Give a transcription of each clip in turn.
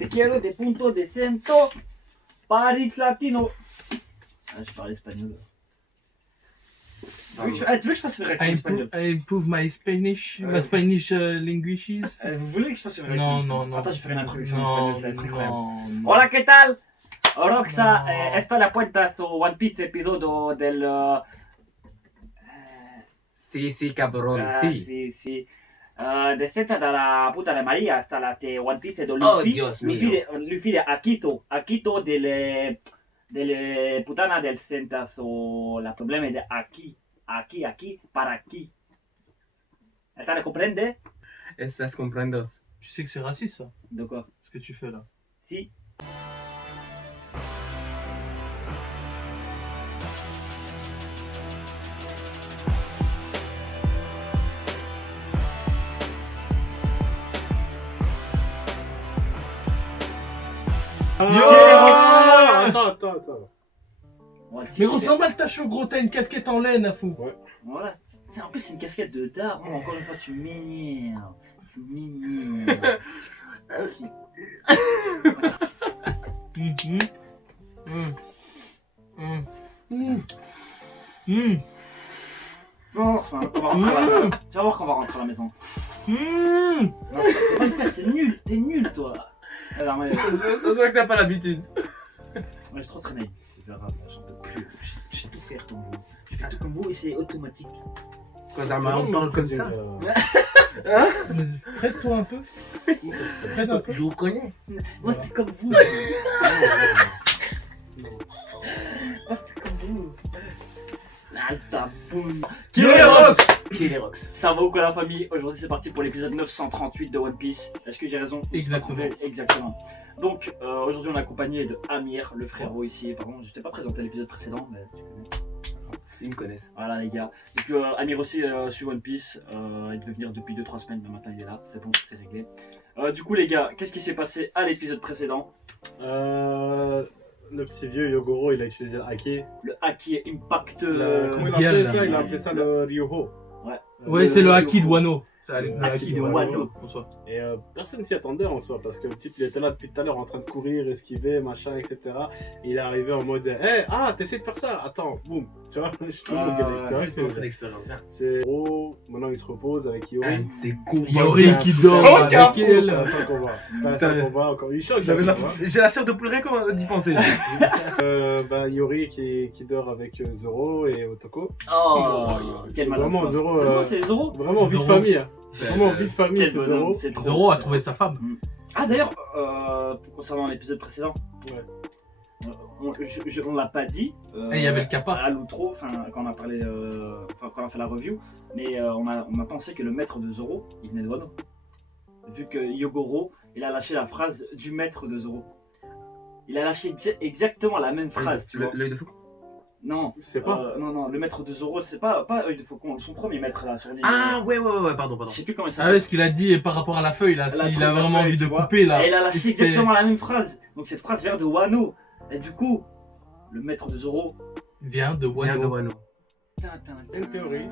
Te quiero de punto de cento. Paris Latino. Ah, je parle espagnol. Tu veux que je fasse une réaction espagnole? I improve my Spanish languages. Vous voulez que je fasse une réaction espagnole? Non. Attends, je ferai une introduction en espagnol, ça va être incroyable. No. Hola, ¿qué tal? Roxa, No. esta es la puerta su One Piece episodio del... Sí, cabrón, sí. sí. De senza dalla puta de Maria hasta la de One Piece de Luffy. Oh, Dios mío. Luffy de Akito delle putana del senza su la problema de aquí, para aquí. ¿Estás le comprende? Estás comprando. Tu sais que c'est raciste ça, De quoi? ce que tu fais là. Si. Attends. Mais ressemble à ta cheveux gros, t'as une casquette en laine à fou. Voilà, en plus c'est une casquette de dard. Bon, encore une fois, tu m'énerves. Si. Tu vas voir qu'on va rentrer à la maison. Non, c'est pas le faire, c'est nul. T'es nul, toi. Alors, mais, Ça se voit que t'as pas l'habitude. moi, j'ai trop traîné. C'est grave, j'en peux plus. Je sais tout faire comme vous. Je fais tout comme vous et c'est automatique. Quoi, ça on parle comme ça. Mais prête-toi un peu. Prête un peu. Je vous connais. Moi, c'est comme vous. Moi, c'est comme vous. Alta boum. Kélérox. Ça va ou quoi la famille? Aujourd'hui c'est parti pour l'épisode 938 de One Piece. Est-ce que j'ai raison? Exactement. Exactement. Donc aujourd'hui on est accompagné de Amir, le frérot ici. Pardon, je t'ai pas présenté à l'épisode précédent, mais tu connais. Ils me connaissent. Voilà les gars. Donc Amir aussi suit One Piece. Il devait venir depuis 2-3 semaines, mais maintenant il est là. C'est bon, c'est réglé. Du coup les gars, qu'est-ce qui s'est passé à l'épisode précédent? Le petit vieux Yogoro, il a utilisé le haki. Le Haki Impact. Comment il a appelé ça? Il a appelé ça le Ryoho. Ouais, c'est le haki de Wano. Le Haki de Wano. Wano. Bonsoir. Et personne s'y attendait en soi, parce que le type il était là depuis tout à l'heure en train de courir, esquiver, machin, etc. Et il est arrivé en mode t'essaies de faire ça? Attends, boum. Tu vois, je trouve C'est une expérience. c'est gros. Maintenant il se repose avec Yori. C'est cool. Yori qui dort avec elle. C'est un seul combat. C'est un seul combat encore. Il choque. J'ai la chair de poule rien d'y penser. Yori qui dort avec Zoro et Otoko. Oh, quel malin. Vraiment Zoro. Zoro, c'est Zoro. Vraiment vie de Zoro. famille. Vraiment vie de famille, Quel c'est bonhomme, Zoro. c'est trop. Zoro a trouvé sa femme. Ah d'ailleurs, concernant l'épisode précédent, Ouais. on l'a pas dit. Et il y avait le kappa. À l'outro, quand on a parlé, quand on a fait la review, mais on a pensé que le maître de Zoro, il venait de Wano. Vu que Yogoro, il a lâché la phrase du maître de Zoro. Il a lâché exactement la même phrase, tu vois. L'œil de faucon. Non, C'est pas. non, le maître de Zoro, c'est pas Œil de Faucon, son premier maître là sur l'île. Ah ouais, pardon. Je sais plus comment il Ah s'appelle. ouais, ce qu'il a dit par rapport à la feuille là, La s'il truc a de vraiment feuille, envie de tu vois. couper là. Et il a lâché C'était- exactement la même phrase. Donc cette phrase vient de Wano. Et du coup, le maître de Zoro. Vient de Rien de Wano. Wano. C'est une théorie.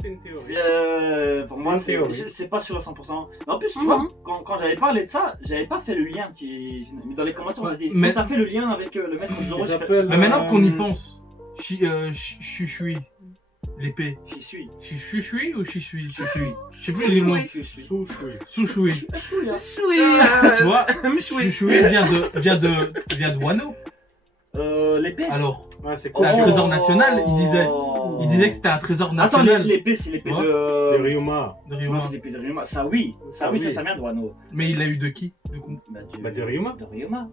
C'est une théorie. Pour C'est moi, une c'est théorie. c'est pas sûr à 100%. Mais en plus, tu vois, quand j'avais parlé de ça, j'avais pas fait le lien. Mais dans les commentaires, on a dit Mais- t'as fait le lien avec le maître de Zoro. Ils j'ai fait, appellent. Mais maintenant qu'on y pense, Chushui, l'épée. J'y suis. Chushui ou Chishui? Je sais plus J'y les noms. suis. J'y suis. Sushui. Sushui. Je suis là. Tu vois, Chushui vient de Wano. L'épée. Alors, Ouais, c'est C'est un quoi? trésor national, il disait. Oh. Il disait que c'était un trésor Attends, national l'épée, c'est l'épée Ouais. De de. Ryuma. de Non, Ryuma. c'est l'épée de Ryuma. Ça, oui. Ça vient de Wano. Mais il a eu de qui, du coup? De Ryuma. De Ryuma.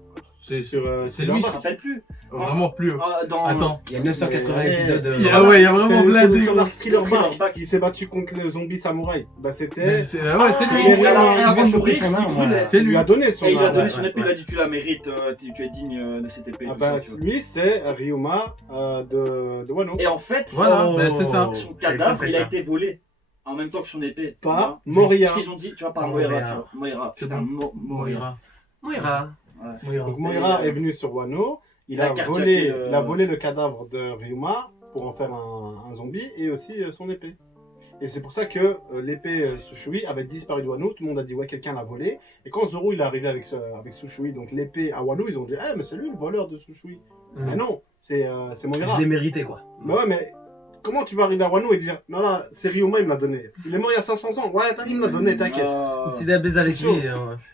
C'est C'est lui. Je me rappelle plus. Vraiment plus. Dans... Attends. Il y a 980 Mais- épisodes. Ah ouais, il y a vraiment blindé. C'est sur l'arc Thriller Thriller Bark Bark. qui s'est battu contre le zombie samouraï. Bah c'était. Ouais, c'est lui. Et à la fin, il avant vient de de mourir, son arme, il brûle. ouais. C'est Il lui lui. a donné son Et il lui a arme. donné ouais, son épée, il ouais. a dit tu la mérites, tu es digne de cette épée. Ah tout bah ça, tu vois. lui c'est Ryuma de Wano. Et en fait, Voilà, Oh. bah, c'est ça. son J'avais cadavre, compris il a ça. été volé en même temps que son épée. Par Tu vois. Moria. Parce qu'ils ont dit, tu vois, par Par Moira. Moira. Tu vois. Moira. C'est Putain, bon. Moira. Moira. Moira. Donc Moira est venu sur Wano. Il La a carjacké, volé le cadavre de Ryuma pour en faire un zombie et aussi son épée. Et c'est pour ça que l'épée Sushui avait disparu de Wano. Tout le monde a dit ouais, quelqu'un l'a volé. Et quand Zoro il est arrivé avec Sushui, donc l'épée à Wano, ils ont dit eh, mais c'est lui le voleur de Sushui. Mais non, c'est Moira. Je l'ai mérité quoi. Mais ouais, mais comment tu vas arriver à Wano et dire non, non, c'est Ryoma, il me l'a donné. Il est mort il y a 500 ans. Ouais, il me l'a donné, t'inquiète. C'est des baiser avec c'est chaud. lui.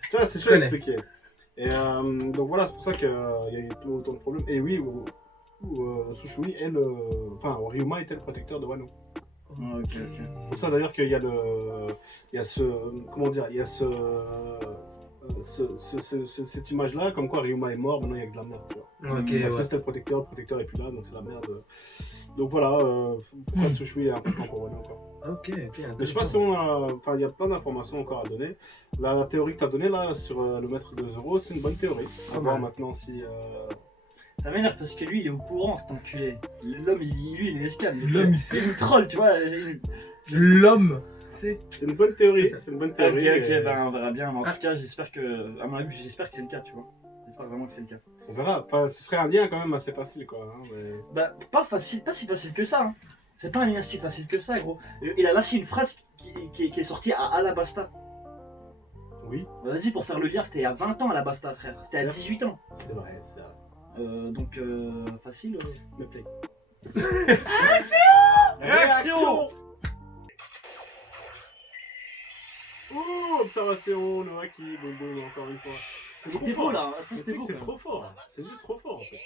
Tu vois, c'est chaud à expliquer. Et donc voilà, c'est pour ça qu'il y a eu autant de problèmes. Et oui, Sushui, Ryuma était le protecteur de Wano. Ok. C'est pour ça d'ailleurs qu'il y a cette image-là, comme quoi Ryuma est mort, maintenant il y a que de la merde, tu vois. Ok, Parce que c'était le protecteur est plus là, donc c'est la merde. Donc voilà, pourquoi Sushui est important pour Wano, quoi. Ok, Mais je sais pas si on a... Enfin, il y a plein d'informations encore à donner. La théorie que tu as donnée là, sur le maître de Zoro, c'est une bonne théorie. On va voir maintenant si... Ça m'énerve parce que lui il est au courant, cet enculé. L'homme, lui, il est esclave. L'homme, il c'est une troll, tu vois. L'homme, c'est. C'est une bonne théorie, c'est une bonne Ok, théorie. ben on verra bien. Mais en tout cas, j'espère que. À mon avis, j'espère que c'est le cas, tu vois. J'espère vraiment que c'est le cas. On verra. Enfin, ce serait un lien quand même assez facile, quoi. Hein, mais... Bah, pas si facile que ça. Hein. C'est pas un lien si facile que ça, gros. Il a lâché une phrase qui est sortie à Alabasta. Oui. Vas-y, pour faire le lien, c'était à 20 ans Alabasta, frère. C'était à 18 ans. C'est vrai, c'est vrai. Donc, facile. Me plaît. Réaction. Oh, observation, Noaki, boum boum, encore une fois. C'était beau là, ça c'était beau. C'est quand trop fort, c'est juste trop fort en fait.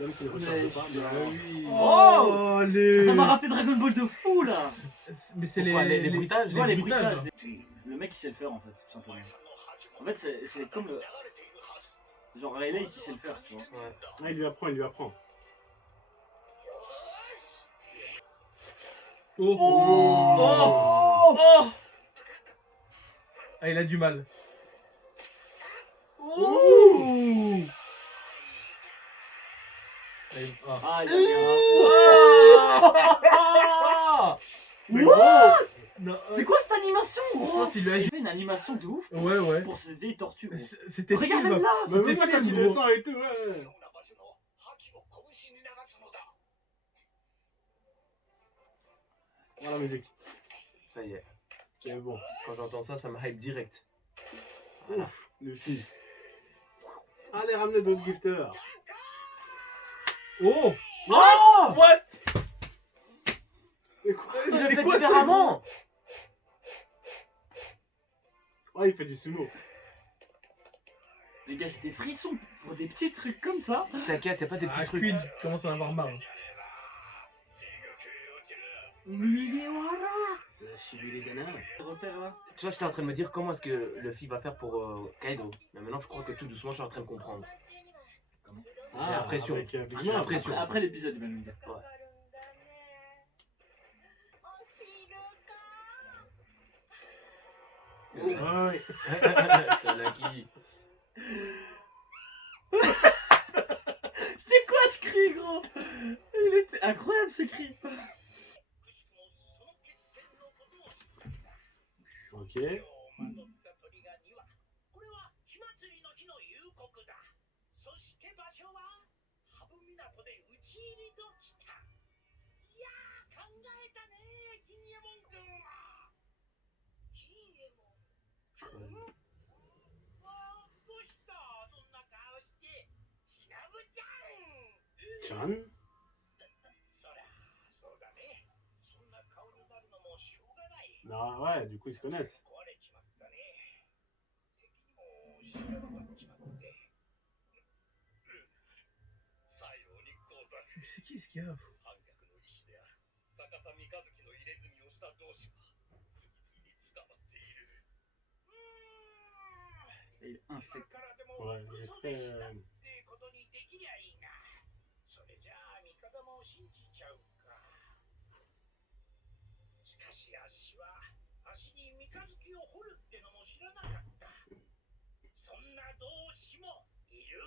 L'homme qui ne recherche pas, mais oui. Oh, les... Ça m'a rappelé Dragon Ball de fou là. Mais c'est Pourquoi, les bruitages, Tu vois, les bruitages. bruitages. Le mec il sait le faire en fait, tout simplement. En fait, c'est comme. Genre Rayleigh il sait le faire, tu vois. Ouais. Ah, il lui apprend. Oh. Oh. Oh. Ah, il a du mal. Oh. Ah. Ah, il a mis un. What? Non, C'est quoi cette animation, gros? Oh, il lui a- Il fait une animation de ouf Ouais. pour se des tortues, gros. C'était Regarde film. même là. Mais C'était même là, quand film, il gros. descend et tout, ouais. Voilà la musique. Ça y est. C'est bon. Quand j'entends ça, ça me hype direct. Ouf, le film. Allez, ramenez d'autres gifters. Oh. Oh What? Mais quoi? Je le C'est fais quoi, différemment. Ah, il fait du sumo. Les gars, j'ai des frissons pour des petits trucs comme ça. T'inquiète, c'est pas des petits Ah, trucs. Quid commence à en avoir marre. C'est Shibiri Dana. Repère là. Tu vois, j'étais en train de me dire comment est-ce que Luffy va faire pour Kaido. Mais maintenant, je crois que tout doucement, je suis en train de comprendre. J'ai l'impression. Avec, Big J'ai Mom. l'impression. Après l'épisode, il va nous le dire. Ouais. Ouais. T'as la qui. C'était quoi ce cri, gros? Il était incroyable ce cri. Ok. Chan. Ah ouais, du coup ils se connaissent. C'est qui ce gars? Il est infect. Ouais, il est très... それじゃあ味方も信じちゃうか。しかしあっしは足に三日月を掘るってのも知らなかった。そんな同志もいる。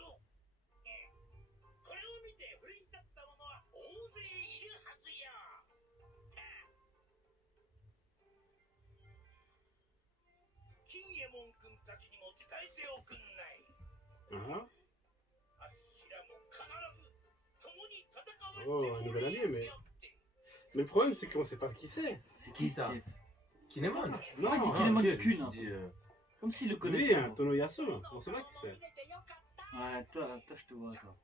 これを見て奮い立った者は大勢いるはずよ。金右衛門君たちにも伝えておくんない。あっしらも必ず共に戦われて Oh, un nouvel allié, mais... Mais le problème, c'est qu'on sait pas qui c'est. C'est Qui ça c'est- Kinemon. Non, Ouais, dis Ah, Kinemon ok, je me Kun, suis hein. dit, Comme s'il le lui, connaissait. hein, Tonoyasu, on sait pas qui c'est. Ouais, toi, je te vois, toi.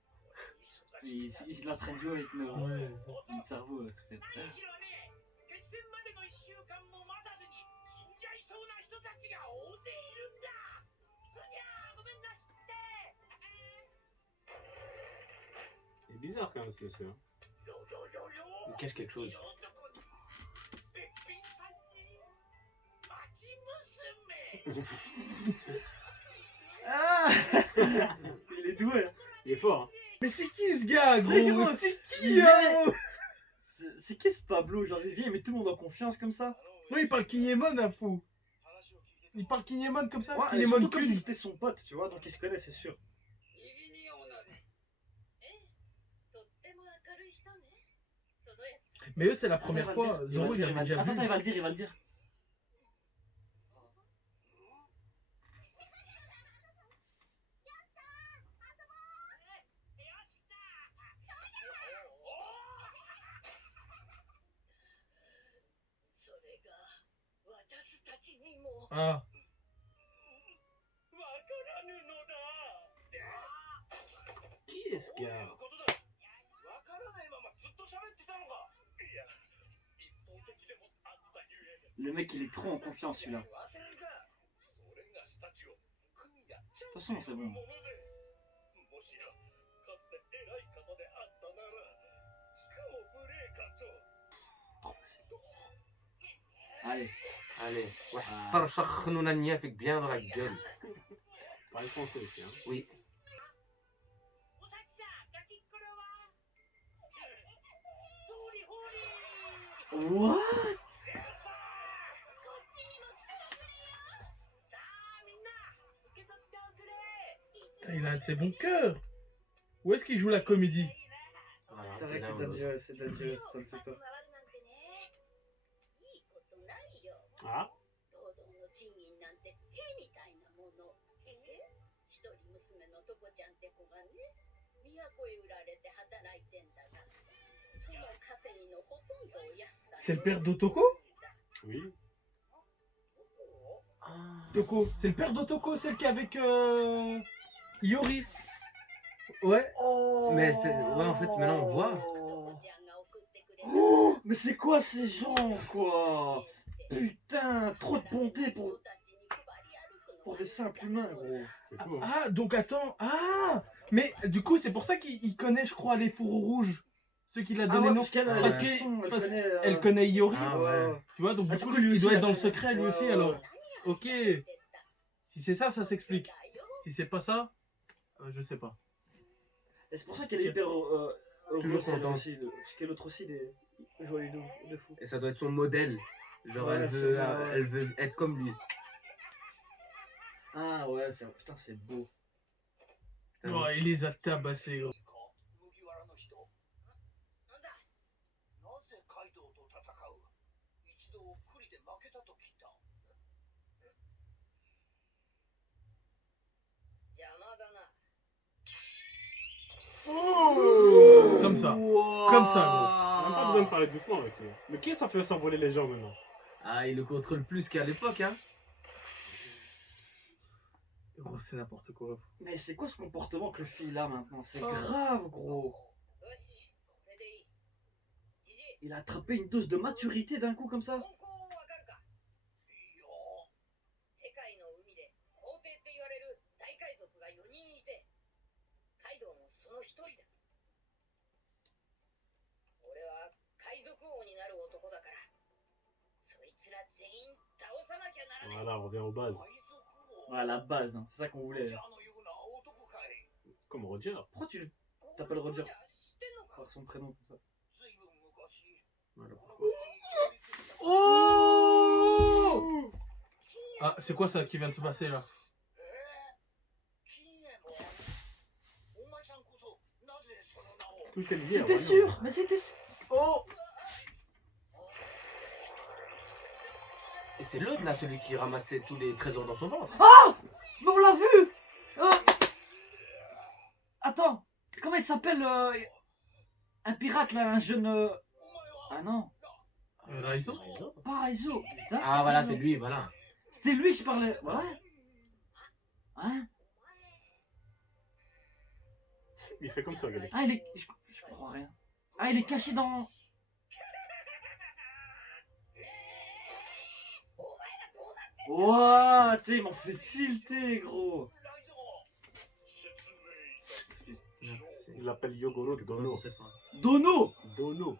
Il entraîne Joe avec notre Ouais, cerveau, ce fait. 何しろね、決戦までの1週間も待たずに死んじゃいそうな人たちが大勢いるんだ。そりゃあごめんなすって。 Il est bizarre quand même ce monsieur. Hein. il cache quelque chose. べっぴんさんに町娘。 Ah Il est doué. Il est fort. Hein. Mais c'est qui ce gars, C'est gros? gros. C'est qui, Il hein? C'est qui ce Pablo? Genre, il vient, il met tout le monde en confiance comme ça. Ouais, il parle Kinemon, un fou. Il parle Kinemon comme ça? Ouais, et Kinemon surtout comme Kun. si c'était son pote, tu vois, donc il se connaît, c'est sûr. 右におなぜ。とっても明るい人ね。トドヤさん。 Mais eux, c'est la première Attends, fois. il va le dire, Zoro, il il va avait le dire. déjà vu. Attends, il va le dire, il va le dire. Ah. Qui est ce gars? Le mec, il est trop en confiance, celui-là. De toute façon, c'est bon. Allez. Allez, ouais. Ah. Tarshakhnuna niafik bien dans la gueule. Parle français aussi. Hein. Oui. What? Putain, il a un de ses bons cœurs. Où est-ce qu'il joue la comédie? Voilà, C'est vrai que là c'est où- dangereux, ça me fait peur. いいことないよ。 Ah, 労働の賃金なんて屁みたいなもの。一人娘のとこちゃんって子がね、都へ売られて働いてんだが、その稼ぎのほとんどを安さんに。 C'est le père d'Otoko? oui. Ah. Toko. C'est le père d'Otoko, celle qui est avec Iori. Ouais. Mais c'est. Ouais, en fait, maintenant on voit. とこちゃんが送ってくれた。 Oh, mais c'est quoi ces gens, quoi? Putain, trop de bonté pour des simples humains, gros. C'est fou. Hein. Ah, donc attends. Ah! Mais du coup, c'est pour ça qu'il connaît, je crois, les fourreaux rouges. Ceux qu'il a donné, non? parce qu'elle Parce qu'elle connaît Iori. Ah, ouais. Tu vois, donc Ah, du du coup, coup, lui il aussi, doit il être a dans le fait- secret, lui ouais, aussi, ouais, alors. ouais. Ok. Si c'est ça, ça s'explique. Si c'est pas ça, je sais pas. Et c'est pour ça qu'elle est hyper Toujours heureuse, elle contente. aussi, parce que l'autre aussi, il est joyeux de fou. Et ça doit être son modèle. Genre, Ouais, elle veut être comme lui. Ah ouais, putain, c'est beau. Putain. Oh, il les a tabassés, gros. なんだ。なぜカイドウと戦う？一度クリで負けたと聞いた。邪魔だな。 Comme ça. Wow. Comme ça, On n'a pas besoin de parler doucement avec lui. Mais qui s'en fait s'envoler les gens maintenant? Ah, il le contrôle plus qu'à l'époque, hein. Gros, c'est n'importe quoi. Mais c'est quoi ce comportement que le fille a maintenant? C'est Oh. grave, gros. よし、これでいい。じじい、 Il a attrapé une dose de maturité d'un coup comme ça. 本校わかるか？いいよ。世界の海で皇帝って言われる大海賊が4人いて、カイドウもその一人だ。俺は海賊王になる男だから、そいつら全員倒さなきゃならない。 Voilà, on revient aux bases. 海賊王。 Ouais, la base, hein, c'est ça qu'on voulait. ジャーのような男かい。 Comme Roger. Pourquoi tuこんな t'appelles Roger ことじゃ知ってんのか？ par son prénom comme ça? ずいぶん昔。 Voilà. この国に上陸した Oh! Ah, c'est quoi ça qui vient de se passer là? 金右衛門。お前さんこそなぜその名を。 Tout est lié. C'était vraiment. sûr! Mais c'était sûr! Oh! Et c'est l'autre là, celui qui ramassait tous les trésors dans son ventre. Mais on l'a vu! Attends! Comment il s'appelle un pirate là, un jeune. Ah non! Raizo. Pas Raizo. Ça, Ah voilà, Raizo. c'est lui, voilà. C'était lui que je parlais. Ouais. Hein? Il fait comme toi, Galé. Ah, il est. Je crois rien. Ah, il est caché dans. Ouah, tu sais, ils m'ont fait tilter, gros. Il l'appelle Yogoro Dono. Cette fois. Dono. Dono.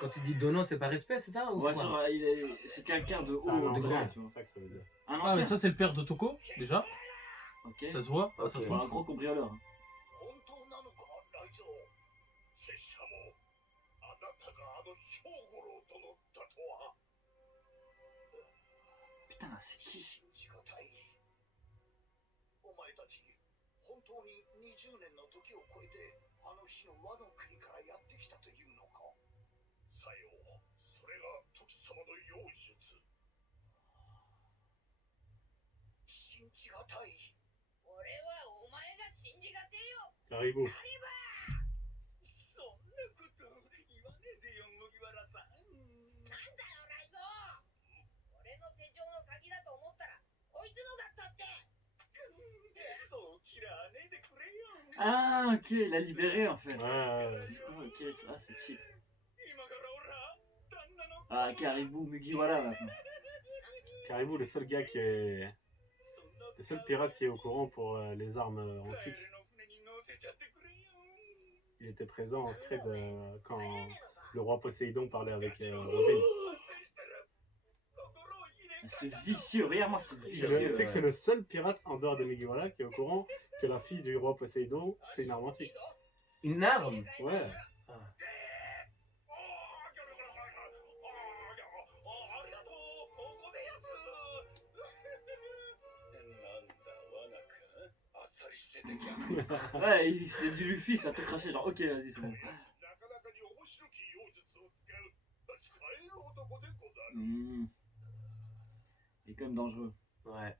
Quand tu dis Dono, c'est par respect, c'est ça ou Ouais, c'est quoi? sur, c'est quelqu'un de C'est un haut degré, ancien, tu vois. c'est ça que ça veut dire. Un Ah, mais ancien. ça, c'est le père de Toko, déjà. Ok. Ça se voit. Ah, Ok. ça se Ouais, voit. un gros cambrioleur. 本当なのかライゾー拙者もあなたがあの兵五郎と乗ったとは Putain, c'est qui? 信じがたいお前たち本当に20年の時を超えてあの日の和の国からやってきたというのかさようそれが時様の妖術信じがたい俺はお前が信じがてえよ Caribou. そんなこと言わねえでよ麦わらさんなんだよライゾー俺の手錠の鍵だと思ったらこいつのだったってそう嫌わねえでくれよ Ah, ok, il l'a libéré en fait. Ouais. Du coup, ok, ah, c'est cheat. 今から俺ら旦那の Ah, Caribou, Mugiwara maintenant. Caribou, le seul gars qui est. Le seul pirate qui est au courant pour les armes antiques. Il était présent en Scred quand le roi Poséidon parlait avec Robin. Ce vicieux, regarde-moi ce Tu vicieux. sais que c'est le seul pirate en dehors de Mugiwara qui est au courant que la fille du roi Poséidon, c'est une arme antique. Une arme? Ouais. ありがとうごでやすなんだ罠かあっさりしてて逆 Ouais, c'est du Luffy, ça peut cracher. Genre, ok, vas-y, c'est bon. なかなかに面白き妖術を使える男でござる Il est quand même dangereux. Ouais.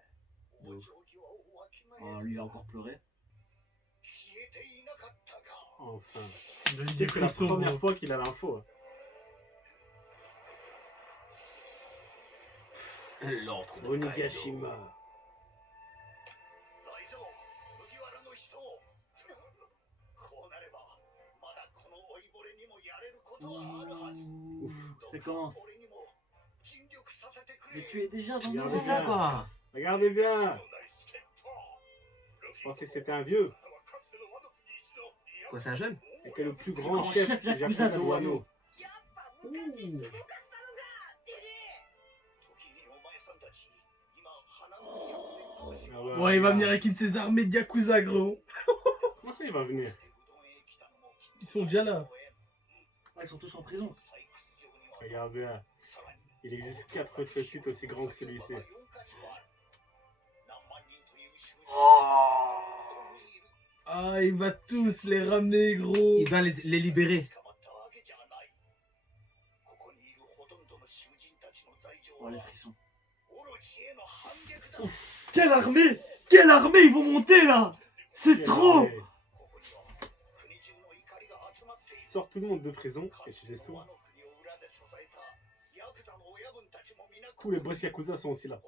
お嬢際をわきまえ Oh, lui, il a encore pleuré. 消えていなかったか Enfin. De C'est l'idée que la frissons, première gros. fois qu'il a l'info. L'antre de Onigashima. ライゾー麦わらの人こうなればまだこの老いぼれにもやれることはあるはず Ouf, ça commence. 俺にも尽力させてく Mais れ tu es déjà dans Regarde, le C'est ça quoi. Regardez bien. Je pensais que c'était un vieux. Quoi, c'est un jeune? C'était le plus Le grand grand chef chef Yakuza Yakuza de de Wano. やっぱ昔すごかったのかデデ時にお前さんたち今花の都市 Ah ouais. Ouais, il va venir avec une de ses armées de Yakuza, gros. Comment ça il va venir? Ils sont déjà là. Ah, ils sont tous en prison. Regarde bien. Il existe 4 autres sites aussi grands que celui-ci. Ah, il va tous les ramener, gros. Il va les libérer. Oh, les frissons. Quelle armée! Quelle armée ils vont monter là! C'est trop! Allez, sors tout le monde de prison et tu descends. Tous les boss Yakuza sont aussi là.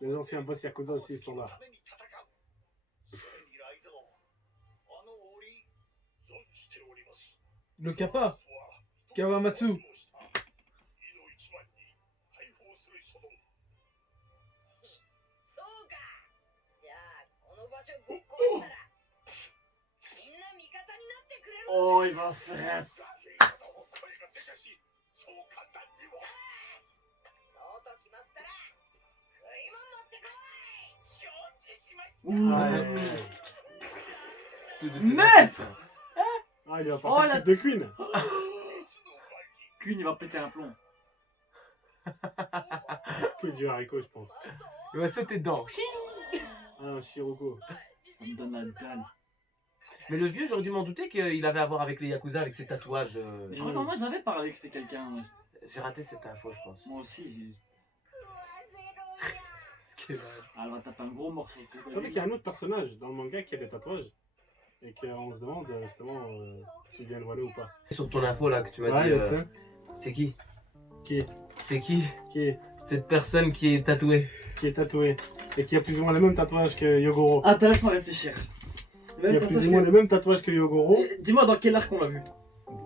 Les anciens boss Yakuza aussi sont là. Le Kappa. Kawamatsu. そうかじゃあこの場所ぶっ壊したらみんな味方になってくれる Oh, il va faire. そうと決まったら食い物持ってこい承知しました Ouh. Ouais. Tout de Maître! Ah, il va Oh, pas la- de Queen. Queen, il va péter un plomb. Que du haricot, je pense. Il va sauter dedans. Ah, Shiroko. Ça me donne la dalle. Mais le vieux, j'aurais dû m'en douter qu'il avait à voir avec les Yakuza, avec ses tatouages. Mais je crois que moi j'avais parlé que c'était quelqu'un. J'ai raté cette info, je pense. Moi aussi. 食わせろや Ce qui est vrai. Ah, elle va taper un gros morceau. Vous savez qu'il y a un autre personnage dans le manga qui a des tatouages? Et qu'on se demande justement s'il vient de Wano ou pas. Sur ton info là que tu m'as Ouais, dit, je sais. c'est qui? Qui C'est qui? Qui est, Cette personne qui est tatouée. qui est tatoué et qui a plus ou moins les mêmes tatouages que Yogoro. Attends, laisse-moi réfléchir. Qui a plus ou moins les mêmes tatouages que Yogoro. Dis-moi dans quel arc on l'a vu.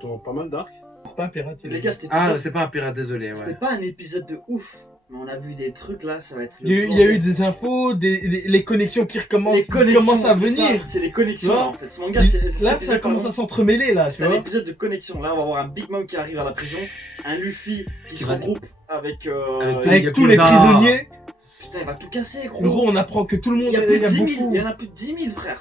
Dans pas mal d'arcs. C'est pas un pirate. il Les est- gars, c'était Ah, c'est pas un pirate, désolé. c'était Ouais. pas un épisode de ouf. Mais on a vu des trucs là, ça va être. Il y a eu des infos, les connexions qui recommencent, commencent à c'est ça, venir. C'est les connexions Tu vois là, en fait. Ce manga, c'est. Là, cet ça épisode, commence pardon, à s'entremêler là, tu c'est un vois. épisode de connexion. Là, on va voir un Big Mom qui arrive à la prison, un Luffy qui se va- regroupe avec. Avec tous les Yakuza. prisonniers. Putain, il va tout casser, En gros, gros. on apprend que tout le monde, Il y a plus de 10 000, beaucoup. il y en a plus de 10 000, frère.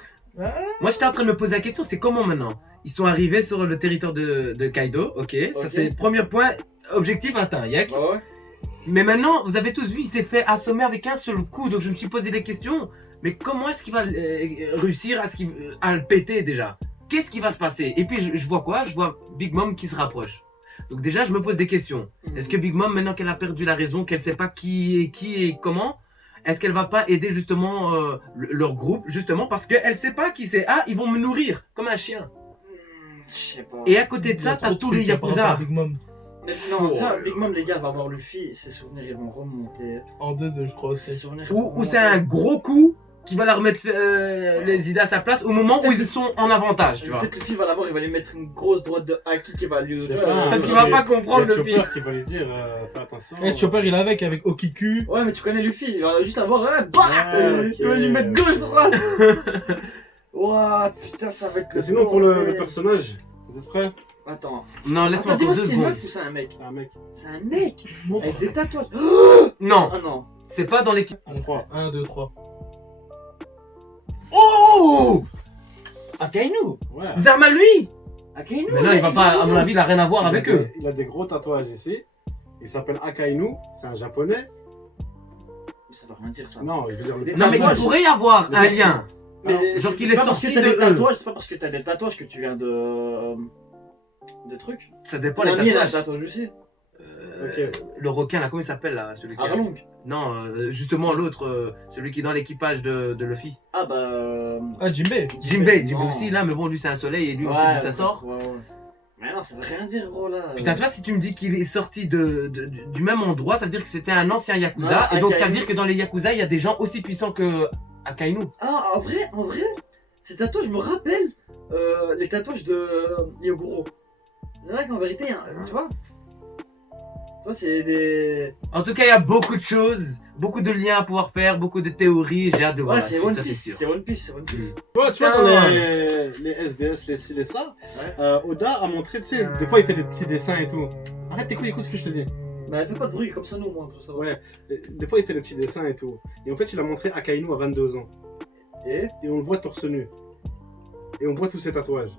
Moi, j'étais en train de me poser la question, c'est comment maintenant? Ils sont arrivés sur le territoire de Kaido, ok. Ça, Ok. c'est le premier point. Objectif atteint, Yak. Ouais. Mais maintenant, vous avez tous vu, il s'est fait assommer avec un seul coup. Donc, je me suis posé des questions. Mais comment est-ce qu'il va réussir à le péter déjà? Qu'est-ce qui va se passer? Et puis, je vois quoi? Je vois Big Mom qui se rapproche. Donc, déjà, je me pose des questions. Est-ce que Big Mom, maintenant qu'elle a perdu la raison, qu'elle sait pas qui est qui et comment, est-ce qu'elle va pas aider justement leur groupe, justement parce qu'elle sait pas qui c'est? Ah, ils vont me nourrir comme un chien. Je sais pas. Et à côté de Il y a ça, trop t'as de tous les trucs par rapport Yakuza. à Big Mom. Mais non, déjà, Big Mom, les gars, va voir Luffy, ses souvenirs ils vont remonter. En 2-2, je crois Ses aussi. souvenirs ils vont Ou c'est remonter. un gros coup qui va leur remettre les idées à sa place au moment où ils sont en avantage, tu vois. Peut-être Luffy va l'avoir, il va lui mettre une grosse droite de haki qui va lui. Je sais pas. Parce qu'il va pas comprendre Il y a le Chopper pire. qui va lui dire fais attention. Et Chopper, il est avec Okiku. Ouais, mais tu connais Luffy, il va juste avoir. Bah Ouais, ok. Il va lui mettre gauche, droite. Ouah, putain, ça va être Et sinon, pour le bordel. personnage, vous êtes prêts? Attends. Non, laisse-moi Attends, dis-moi encore 2 si c'est une secondes. meuf ou c'est un mec? C'est un mec. C'est un mec avec des tatouages. Non, Ah non. c'est pas dans l'équipe. 3. 1, 2, 3. Oh Akainu. Ouais. Zama lui. Akainu. Mais non, il va pas, à mon avis, il a rien à voir avec eux. Il a des gros tatouages ici. Il s'appelle Akainu, c'est un japonais. Ça veut rien dire ça. Non, je veux dire le Les Non, mais il tatouages. pourrait y avoir Le un perso. lien. Mais genre c'est- qu'il c'est est pas parce que sorti t'as de des eux. tatouages, c'est pas parce que t'as des tatouages que tu viens de trucs. Ça dépend les Nami, elle a un tatouages. tatouage aussi. Le requin là, comment il s'appelle là, celui qui a... Arlong. Non, justement l'autre, celui qui est dans l'équipage de Luffy. Ah Ah, Jinbei. Jinbei Non. aussi là, mais bon lui c'est un soleil et lui aussi Ouais, d'où ça sort. ouais. Mais non, ça veut rien dire, gros là. Putain, tu vois, si tu me dis qu'il est sorti du même endroit, ça veut dire que c'était un ancien Yakuza. Ouais, et donc ça veut Akainu. dire que dans les Yakuza, il y a des gens aussi puissants que Akainu. Ah, en vrai, ces tatouages me rappellent les tatouages de Yogoro. C'est vrai qu'en vérité, hein, tu vois, c'est des. En tout cas, il y a beaucoup de choses, beaucoup de liens à pouvoir faire, beaucoup de théories. J'ai hâte de voir Ouais, la c'est suite, One ça c'est Piece. sûr. C'est One Piece, c'est One Piece. Tu vois, Putain. dans les SBS, les ci, les ça, Ouais. Oda a montré, tu sais, des fois il fait des petits dessins et tout. Arrête, écoute ce que je te dis. Bah, fais pas de bruit comme ça, nous, au moins, pour savoir. Ouais, des fois il fait des petits dessins et tout. Et en fait, il a montré Akainu à 22 ans. Et Et on le voit torse nu. Et on voit tous ses tatouages.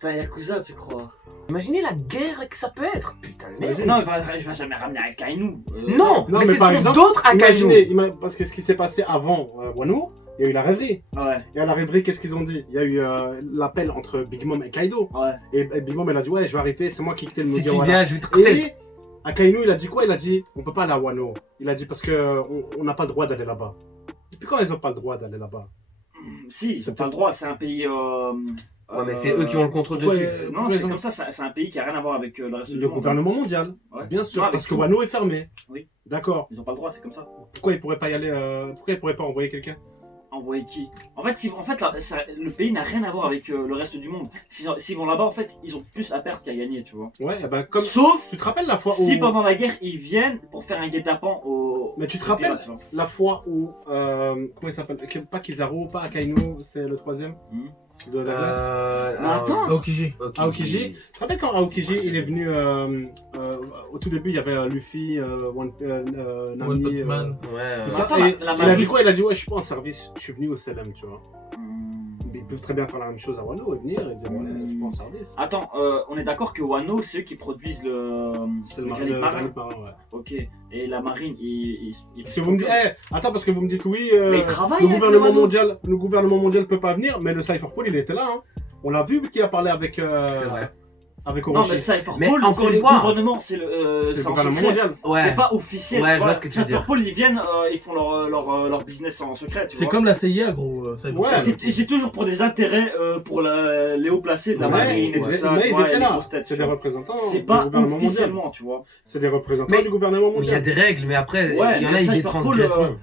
c'est un Yakuza, tu crois? Imaginez la guerre que ça peut être. Putain de merde. Non, il va jamais ramener un Kainu. Non, Non, mais mais ce par sont exemple, d'autres Akainu. Imaginez, parce que ce qui s'est passé avant Wano, il y a eu la rêverie. Ouais, Et à la rêverie, qu'est-ce qu'ils ont dit? Il y a eu l'appel entre Big Mom et Kaido. ouais. Et Big Mom, elle a dit, ouais, je vais arriver, c'est moi qui quittais le Si tu Mugiwara. viens, je vais te coûter. Et Akainu, il a dit quoi? Il a dit, on peut pas aller à Wano. Il a dit, parce que on n'a pas le droit d'aller là-bas. Depuis quand ils ont pas le droit d'aller là-bas? Si, C'est c'est pas le droit, c'est un pays. Ouais, mais c'est eux qui ont le contrôle pourquoi- dessus. Non, pourquoi c'est ils ont- comme ça, c'est un pays qui a rien à voir avec le reste du Le monde. gouvernement mondial. Ouais. Bien sûr, Non, avec parce que tout. Wano est fermé. Oui. D'accord. Ils ont pas le droit, c'est comme ça. Pourquoi ils pourraient pas y aller pourquoi ils pourraient pas envoyer quelqu'un? Envoyer qui? En fait, le pays n'a rien à voir avec le reste du monde. S'ils vont là-bas, en fait, ils ont plus à perdre qu'à gagner, tu vois. Ouais, eh ben comme. Sauf Tu te rappelles la fois où. si pendant la guerre, ils viennent pour faire un guet-apens au. Mais tu te aux rappelles pirates, tu vois. la fois où. Comment il s'appelle? Pas Kizaru, pas Akainu, c'est le troisième Mhm. de la glace. Mais attends. Aokiji. Aokiji. Tu te rappelles quand Aokiji il est venu au tout début il y avait Luffy, One Nami, Punch Man. Ouais. tout ça. Attends, Et la il a magie- dit quoi? Il a dit ouais je suis pas en service, je suis venu au CLM tu vois. Hmm. Ils peuvent très bien faire la même chose à Wano et venir et dire ouais je suis pas en service. Attends, on est d'accord que Wano, c'est eux qui produisent le. C'est le granit marin. granit marin, ouais. Ok. Et la marine, ils. Parce que vous me dites, attends parce que vous me dites oui, Mais ils travaillent le avec gouvernement le Wano. mondial, le gouvernement mondial peut pas venir, mais le Cypherpol il était là. Hein. On l'a vu qui a parlé avec. C'est vrai. avec Non, mais Orochi. Cypherpol, Mais encore c'est une le fois- gouvernement, c'est C'est le le en gouvernement secret. mondial. Ouais. C'est pas officiel. Ouais, je voilà. vois ce que tu veux dire. Cypherpol, ils viennent, ils font leur business en secret. Tu C'est vois. comme la CIA, gros. Ça Ouais. Et c'est toujours pour des intérêts pour les hauts placés de la Ouais, marine et tout mais ça. mais tu ils vois, et étaient les là. grosses têtes, C'est tu des vois. représentants C'est du pas gouvernement mondial. officiellement, tu vois. C'est des représentants Mais- du gouvernement Mais il y a mondial. des règles, mais après, Ouais, il y en mais a, ils ça, des il faut pas transgressions.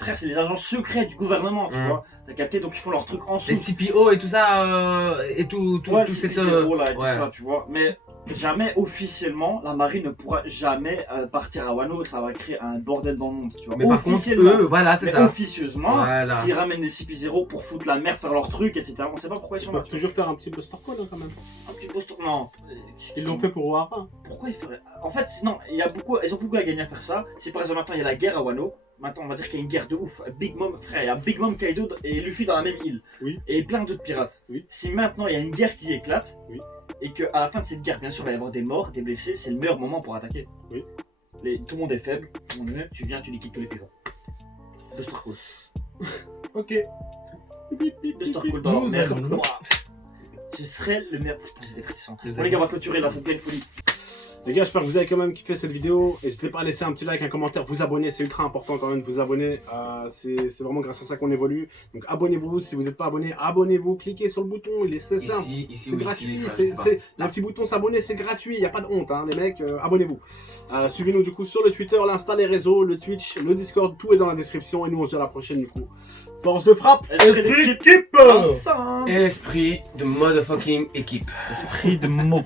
Frère, c'est les agents secrets du gouvernement, tu Mm. vois. T'as capté, donc ils font leur truc en dessous. Les CPO et tout ça, et tout Ouais, cette. c'est gros là et tout ouais. ça, tu vois. Mais jamais officiellement, la marine ne pourra jamais partir à Wano, ça va créer un bordel dans le monde, tu vois. Mais par contre, Officiellement. eux, voilà, c'est Mais ça. officieusement, Voilà. s'ils ramènent des CP0 pour foutre la merde, faire leur truc, etc. On sait pas pourquoi ils Ils sont là. peuvent toujours faire un petit buster call hein, quand même. Un petit poster. Non. Ils l'ont fait pour Ohara. Pourquoi ils feraient. En fait, non, ils ont beaucoup à gagner à faire ça. Si par exemple maintenant il y a la guerre à Wano, maintenant on va dire qu'il y a une guerre de ouf. Big Mom, frère, il y a Big Mom, Kaido et Luffy dans la même île. Oui. Et plein d'autres pirates. Oui. Si maintenant il y a une guerre qui éclate, Oui. et qu'à la fin de cette guerre, bien sûr, il va y avoir des morts, des blessés, c'est le meilleur moment pour attaquer. Oui. Tout le monde est faible, tout le monde est, tu viens, tu liquides tous les pirates. Buster Call. Ok. Buster Call dans Nous la merde. allons- Ouah. Ce serait le meilleur. Putain, j'ai des frissons. Nous Bon, les gars, on va clôturer là, ça devient une folie. Les gars, j'espère que vous avez quand même kiffé cette vidéo. N'hésitez pas à laisser un petit like, un commentaire, vous abonner. C'est ultra important quand même de vous abonner. C'est vraiment grâce à ça qu'on évolue. Donc abonnez-vous. Si vous n'êtes pas abonné, abonnez-vous. Cliquez sur le bouton. Il est c'est simple. Ici C'est ou gratuit. ici, frère, je sais pas. Un petit bouton s'abonner, c'est gratuit. Il n'y a pas de honte, hein, les mecs. Abonnez-vous. Suivez-nous du coup sur le Twitter, l'Insta, les réseaux, le Twitch, le Discord. Tout est dans la description. Et nous, on se dit à la prochaine du coup. Force de frappe. Esprit d'équipe. Équipe Ensemble. Esprit de motherfucking équipe. Esprit de moque.